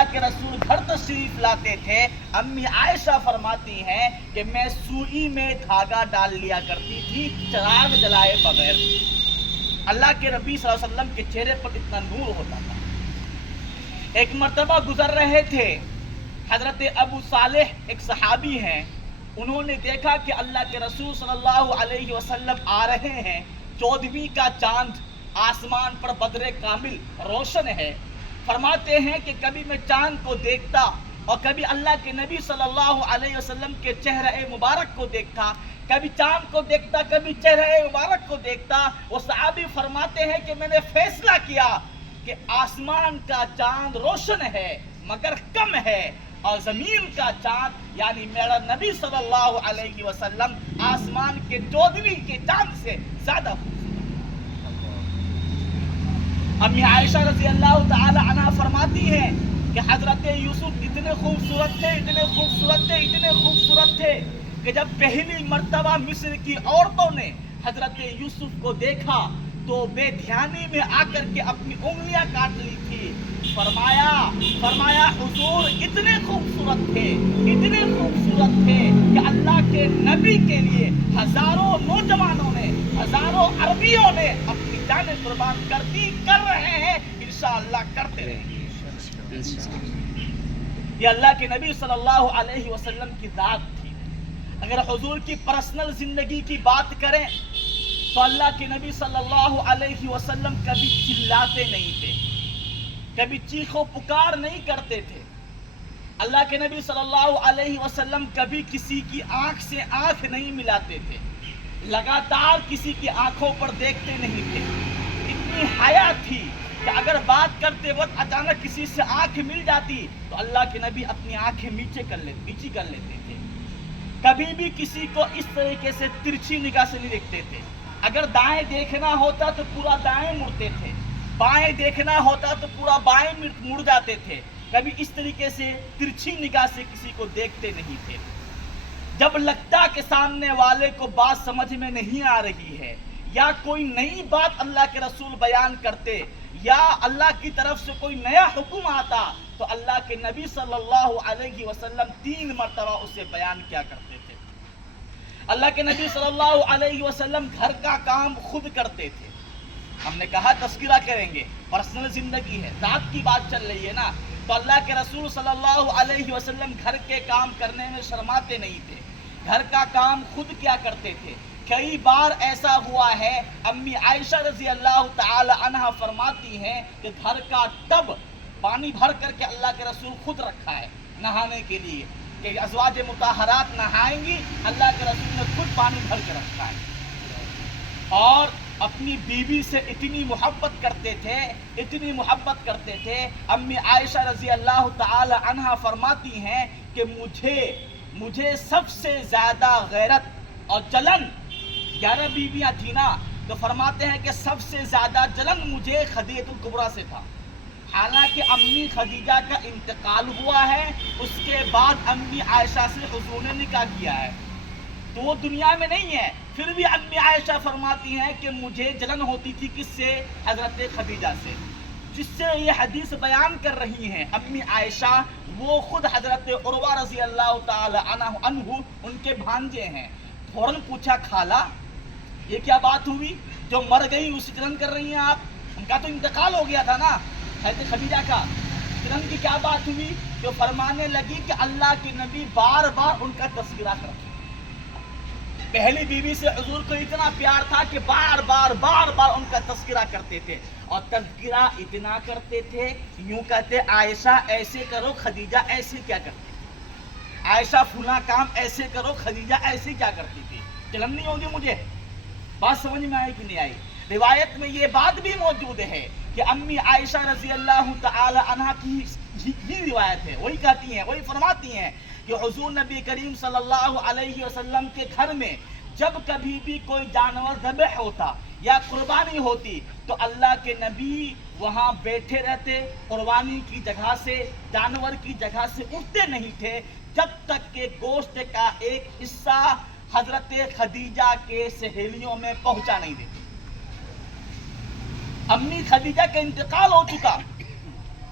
اللہ کے رسول گھر تشریف لاتے تھے، امی عائشہ فرماتی ہیں کہ میں سوئی میں دھاگا ڈال لیا کرتی تھی چراغ جلائے بغیر۔ اللہ کے نبی صلی اللہ علیہ وسلم کے چہرے پر اتنا نور ہوتا تھا۔ ایک مرتبہ گزر رہے تھے، حضرت ابو صالح ایک صحابی ہیں، انہوں نے دیکھا کہ اللہ کے رسول صلی اللہ علیہ وسلم آ رہے ہیں، 14ویں کا چاند آسمان پر بدر کامل روشن ہے۔ فرماتے ہیں کہ کبھی میں چاند کو دیکھتا اور کبھی اللہ کے نبی صلی اللہ علیہ وسلم کے چہرہ مبارک کو دیکھتا، کبھی چاند کو دیکھتا کبھی چہرہ مبارک کو دیکھتا۔ وہ صحابی فرماتے ہیں کہ میں نے فیصلہ کیا کہ آسمان کا چاند روشن ہے مگر کم ہے، اور زمین کا چاند یعنی میرا نبی صلی اللہ علیہ وسلم آسمان کے 14ویں کے چاند سے زیادہ خوبصورت۔ امی عائشہ رضی اللہ تعالی عنہ فرماتی ہیں کہ حضرت یوسف اتنے خوبصورت تھے، اتنے خوبصورت تھے، اتنے خوبصورت تھے کہ جب پہلی مرتبہ مصر کی عورتوں نے حضرت یوسف کو دیکھا تو بے دھیانی میں آ کر کے اپنی انگلیاں کاٹ لی تھی۔ فرمایا حضور اتنے خوبصورت تھے، اتنے خوبصورت تھے کہ اللہ کے نبی کے لیے ہزاروں نوجوانوں نے، ہزاروں عربیوں نے اپنی جانیں قربان کر رہے ہیں، انشاءاللہ کرتے رہیں گے۔ یہ اللہ کے نبی صلی اللہ علیہ وسلم کی ذات تھی۔ اگر حضور کی پرسنل زندگی کی بات کریں تو اللہ کے نبی صلی اللہ علیہ وسلم کبھی چلاتے نہیں تھے، کبھی چیخو پکار نہیں کرتے تھے۔ اللہ کے نبی صلی اللہ علیہ وسلم کبھی کسی کی آنکھ سے آنکھ نہیں ملاتے تھے، لگاتار کسی کی آنکھوں پر دیکھتے نہیں تھے۔ اتنی حیا تھی کہ اگر بات کرتے وقت اچانک کسی سے آنکھ مل جاتی تو اللہ کے نبی اپنی آنکھیں نیچی کر لیتے تھے۔ کبھی بھی کسی کو اس طریقے سے ترچھی نگاہ سے نہیں دیکھتے تھے۔ اگر دائیں دیکھنا ہوتا تو پورا دائیں مڑتے تھے، بائیں دیکھنا ہوتا تو پورا بائیں مڑ جاتے تھے۔ کبھی اس طریقے سے ترچھی نگاہ سے کسی کو دیکھتے نہیں تھے۔ جب لگتا کہ سامنے والے کو بات سمجھ میں نہیں آ رہی ہے یا کوئی نئی بات اللہ کے رسول بیان کرتے یا اللہ کی طرف سے کوئی نیا حکم آتا تو اللہ کے نبی صلی اللہ علیہ وسلم 3 مرتبہ اسے بیان کیا کرتے تھے۔ اللہ کے نبی صلی اللہ علیہ وسلم گھر کا کام خود کرتے تھے۔ ہم نے کہا تذکرہ کریں گے، پرسنل زندگی ہے، ذات کی بات چل رہی ہے نا، تو اللہ کے رسول صلی اللہ علیہ وسلم گھر کے کام کرنے میں شرماتے نہیں تھے، گھر کا کام خود کیا کرتے تھے۔ کئی بار ایسا ہوا ہے، امی عائشہ رضی اللہ تعالی عنہ فرماتی ہیں کہ گھر کا ٹب پانی بھر کر کے اللہ کے رسول خود رکھا ہے نہانے کے لیے، کہ ازواج مطہرات نہائیں گی، اللہ کے رسول نے خود پانی بھر کے رکھا ہے۔ اور اپنی بیوی سے اتنی محبت کرتے تھے، اتنی محبت کرتے تھے، امی عائشہ رضی اللہ تعالی عنہ فرماتی ہیں کہ مجھے سب سے زیادہ غیرت اور جلن، 11 بیویاں تھیں نا، تو فرماتے ہیں کہ سب سے زیادہ جلن مجھے خدیجہ الکبریٰ سے تھا۔ حالانکہ امی خدیجہ کا انتقال ہوا ہے، اس کے بعد امی عائشہ سے حضور نے نکاح کیا ہے، تو وہ دنیا میں نہیں ہے، پھر بھی امی عائشہ فرماتی ہیں کہ مجھے جلن ہوتی تھی کس سے؟ حضرت خدیجہ سے، جس سے یہ حدیث بیان کر رہی ہیں امی عائشہ، وہ خود حضرت عروہ رضی اللہ تعالی عنہ ان کے بھانجے ہیں۔ فوراً پوچھا خالہ یہ کیا بات ہوئی جو مر گئی اسی جلن کر رہی ہیں آپ؟ ان کا تو انتقال ہو گیا تھا نا حضرت خدیجہ کا، جلن کی کیا بات ہوئی؟ جو فرمانے لگی کہ اللہ کے نبی بار بار ان کا تذکرہ کرتے، پہلی بیوی سے حضور کو اتنا پیار تھا کہ بار بار ان کا تذکرہ کرتے تھے، اور تذکرہ اتنا کرتے تھے یوں کہتے عائشہ ایسے کرو خدیجہ ایسے کیا کرتی تھی، عائشہ فلاں کام ایسے کرو خدیجہ ایسے کیا کرتی تھی۔ جلن نہیں ہوگی مجھے؟ بات سمجھ میں آئی کہ نہیں آئی؟ روایت میں یہ بات بھی موجود ہے کہ امی عائشہ رضی اللہ تعالی عنہ کی ہی روایت ہے، وہی کہتی ہیں، وہی فرماتی ہیں کہ حضور نبی کریم صلی اللہ علیہ وسلم کے گھر میں جب کبھی بھی کوئی جانور ذبح ہوتا یا قربانی ہوتی تو اللہ کے نبی وہاں بیٹھے رہتے، قربانی کی جگہ سے، جانور کی جگہ سے اٹھتے نہیں تھے جب تک کہ گوشت کا ایک حصہ حضرت خدیجہ کے سہیلیوں میں پہنچا نہیں دیتی۔ امی خدیجہ کا انتقال ہو چکا،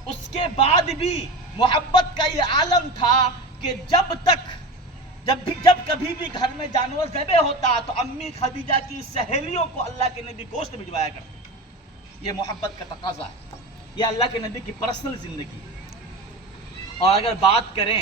اس کے بعد بھی محبت کا یہ عالم تھا کہ جب کبھی بھی گھر میں جانور ذبح ہوتا تو امی خدیجہ کی سہیلیوں کو اللہ کے نبی گوشت بھجوایا کرتے. یہ محبت کا تقاضا ہے, یہ اللہ کے نبی کی پرسنل زندگی. اور اگر بات کریں